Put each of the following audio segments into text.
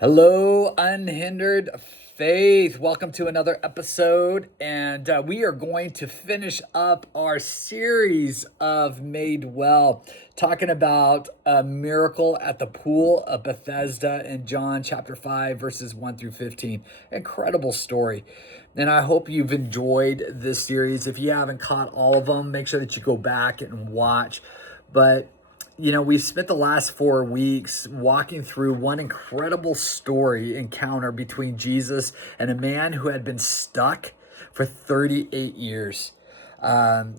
Hello, Unhindered Faith. Welcome to another episode. And we are going to finish up our series of Made Well, talking about a miracle at the pool of Bethesda in John chapter 5, verses 1 through 15. Incredible story. And I hope you've enjoyed this series. If you haven't caught all of them, make sure that you go back and watch. But we've spent the last 4 weeks walking through one incredible story encounter between Jesus and a man who had been stuck for 38 years.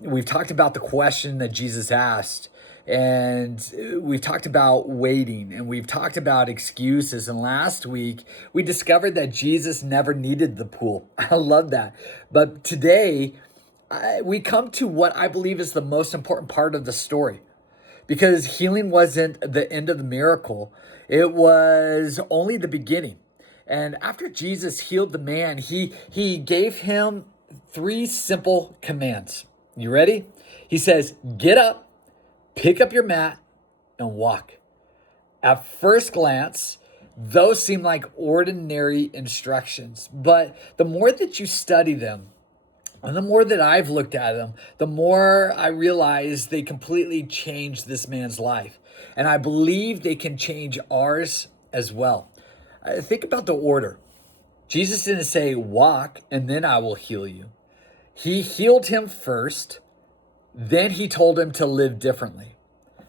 We've talked about the question that Jesus asked, and we've talked about waiting, and we've talked about excuses. And last week, we discovered that Jesus never needed the pool. I love that. But today, we come to what I believe is the most important part of the story. Because healing wasn't the end of the miracle. It was only the beginning. And after Jesus healed the man, he gave him 3 simple commands. You ready? He says, get up, pick up your mat, and walk. At first glance, those seem like ordinary instructions. But the more that you study them, and the more that I've looked at them, the more I realize they completely changed this man's life. And I believe they can change ours as well. Think about the order. Jesus didn't say, walk, and then I will heal you. He healed him first, then he told him to live differently.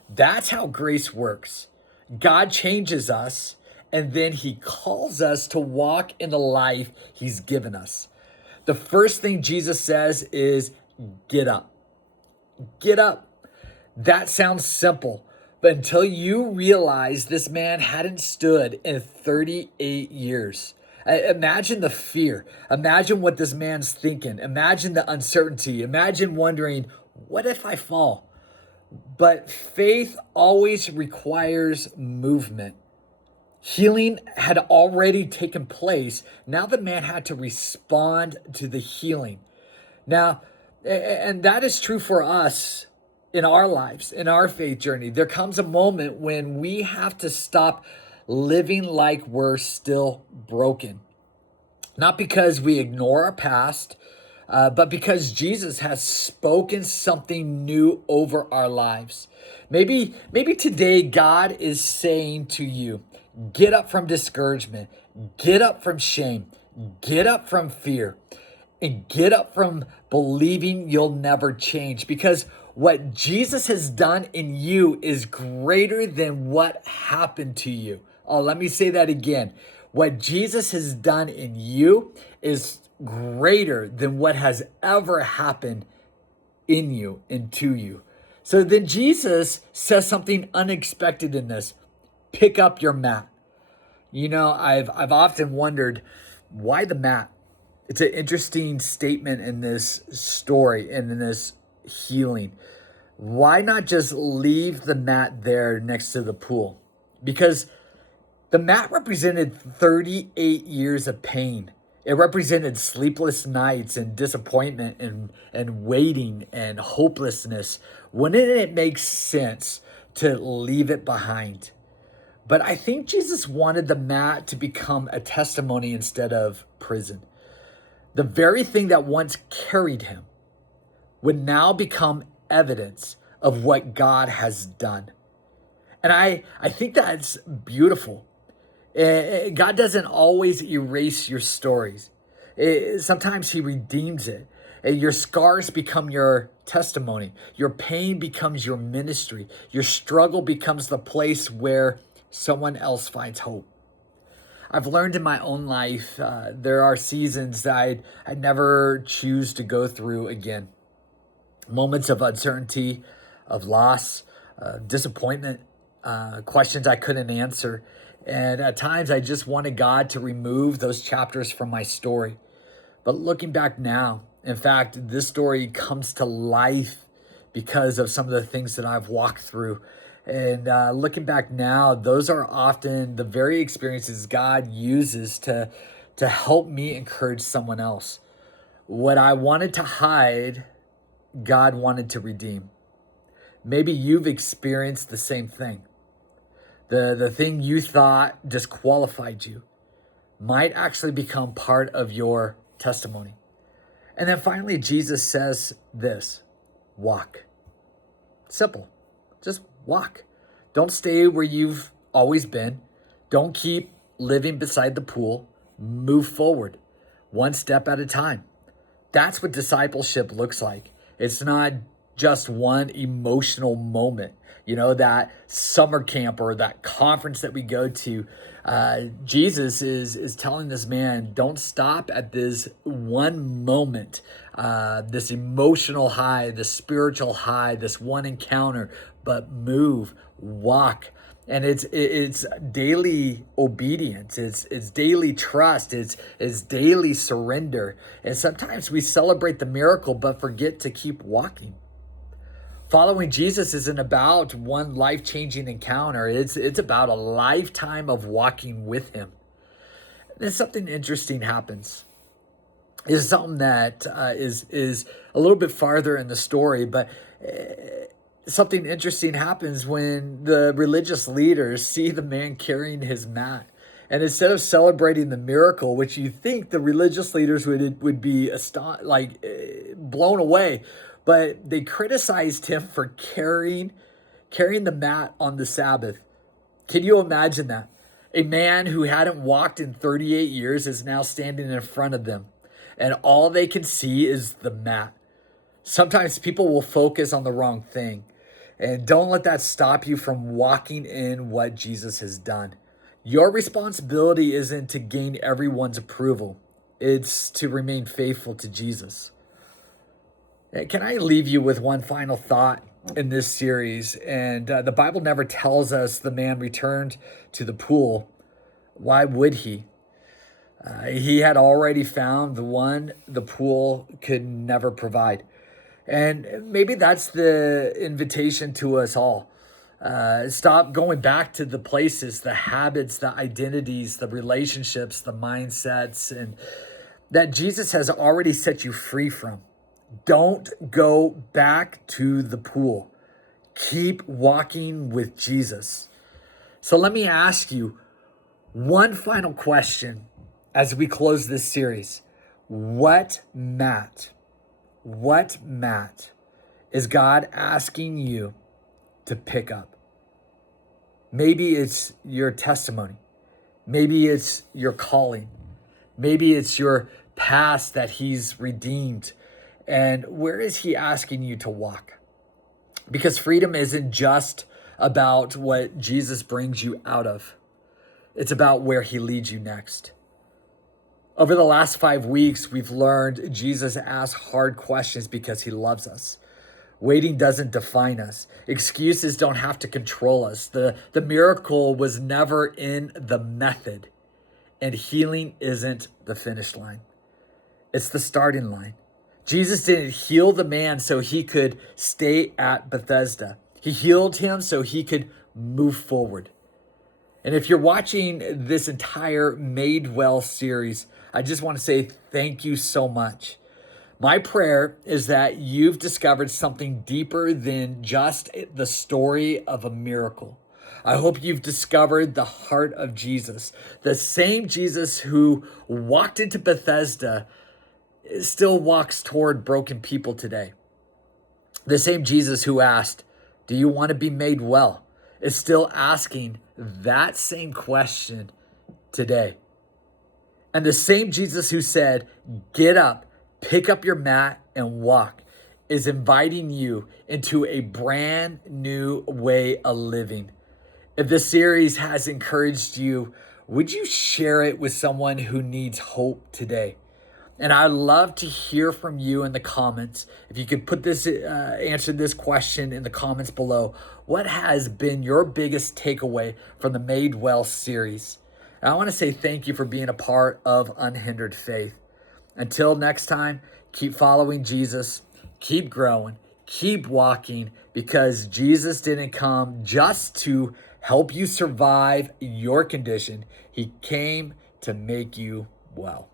That's how grace works. God changes us, and then he calls us to walk in the life he's given us. The first thing Jesus says is, get up. Get up. That sounds simple, but until you realize this man hadn't stood in 38 years. Imagine the fear. Imagine what this man's thinking. Imagine the uncertainty. Imagine wondering, what if I fall? But faith always requires movement. Healing had already taken place. Now the man had to respond to the healing. Now, and that is true for us in our lives, in our faith journey. There comes a moment when we have to stop living like we're still broken. Not because we ignore our past, but because Jesus has spoken something new over our lives. Maybe today God is saying to you, get up from discouragement, get up from shame, get up from fear, and get up from believing you'll never change. Because what Jesus has done in you is greater than what happened to you. Oh, let me say that again. What Jesus has done in you is greater than what has ever happened in you and to you. So then Jesus says something unexpected in this. Pick up your mat. I've often wondered, why the mat? It's an interesting statement in this story and in this healing. Why not just leave the mat there next to the pool? Because the mat represented 38 years of pain. It represented sleepless nights and disappointment and waiting and hopelessness. Wouldn't it make sense to leave it behind? But I think Jesus wanted the mat to become a testimony instead of prison. The very thing that once carried him would now become evidence of what God has done. And I think that's beautiful. God doesn't always erase your stories. Sometimes he redeems it. Your scars become your testimony. Your pain becomes your ministry. Your struggle becomes the place where someone else finds hope. I've learned in my own life, there are seasons that I'd never choose to go through again. Moments of uncertainty, of loss, disappointment, questions I couldn't answer. And at times I just wanted God to remove those chapters from my story. But looking back now, in fact, this story comes to life because of some of the things that I've walked through. And looking back now, those are often the very experiences God uses to help me encourage someone else. What I wanted to hide, God wanted to redeem. Maybe you've experienced the same thing. The thing you thought disqualified you might actually become part of your testimony. And then finally, Jesus says this: walk. Simple. Just walk. Don't stay where you've always been. Don't keep living beside the pool. Move forward, one step at a time. That's what discipleship looks like. It's not just one emotional moment, that summer camp or that conference that we go to. Jesus is telling this man, don't stop at this one moment, this emotional high, this spiritual high, this one encounter, but move, walk. And it's daily obedience. It's daily trust. It's daily surrender. And sometimes we celebrate the miracle, but forget to keep walking. Following Jesus isn't about one life-changing encounter. It's about a lifetime of walking with him. Then something interesting happens. It's something that is a little bit farther in the story, but something interesting happens when the religious leaders see the man carrying his mat. And instead of celebrating the miracle, which you think the religious leaders would be blown away, but they criticized him for carrying the mat on the Sabbath. Can you imagine that? A man who hadn't walked in 38 years is now standing in front of them, and all they can see is the mat. Sometimes people will focus on the wrong thing, and don't let that stop you from walking in what Jesus has done. Your responsibility isn't to gain everyone's approval. It's to remain faithful to Jesus. Can I leave you with one final thought in this series? And the Bible never tells us the man returned to the pool. Why would he? He had already found the one the pool could never provide. And maybe that's the invitation to us all. Stop going back to the places, the habits, the identities, the relationships, the mindsets, and that Jesus has already set you free from. Don't go back to the pool. Keep walking with Jesus. So let me ask you one final question as we close this series. What mat is God asking you to pick up? Maybe it's your testimony. Maybe it's your calling. Maybe it's your past that he's redeemed. And where is he asking you to walk? Because freedom isn't just about what Jesus brings you out of. It's about where he leads you next. Over the last 5 weeks, we've learned Jesus asks hard questions because he loves us. Waiting doesn't define us. Excuses don't have to control us. The miracle was never in the method. And healing isn't the finish line. It's the starting line. Jesus didn't heal the man so he could stay at Bethesda. He healed him so he could move forward. And if you're watching this entire Made Well series, I just want to say thank you so much. My prayer is that you've discovered something deeper than just the story of a miracle. I hope you've discovered the heart of Jesus. The same Jesus who walked into Bethesda still walks toward broken people today. The same Jesus who asked, "Do you want to be made well?" is still asking that same question today. And the same Jesus who said, "Get up, pick up your mat and walk," is inviting you into a brand new way of living. If this series has encouraged you, would you share it with someone who needs hope today? And I'd love to hear from you in the comments. If you could answer this question in the comments below. What has been your biggest takeaway from the Made Well series? And I want to say thank you for being a part of Unhindered Faith. Until next time, keep following Jesus, keep growing, keep walking, because Jesus didn't come just to help you survive your condition. He came to make you well.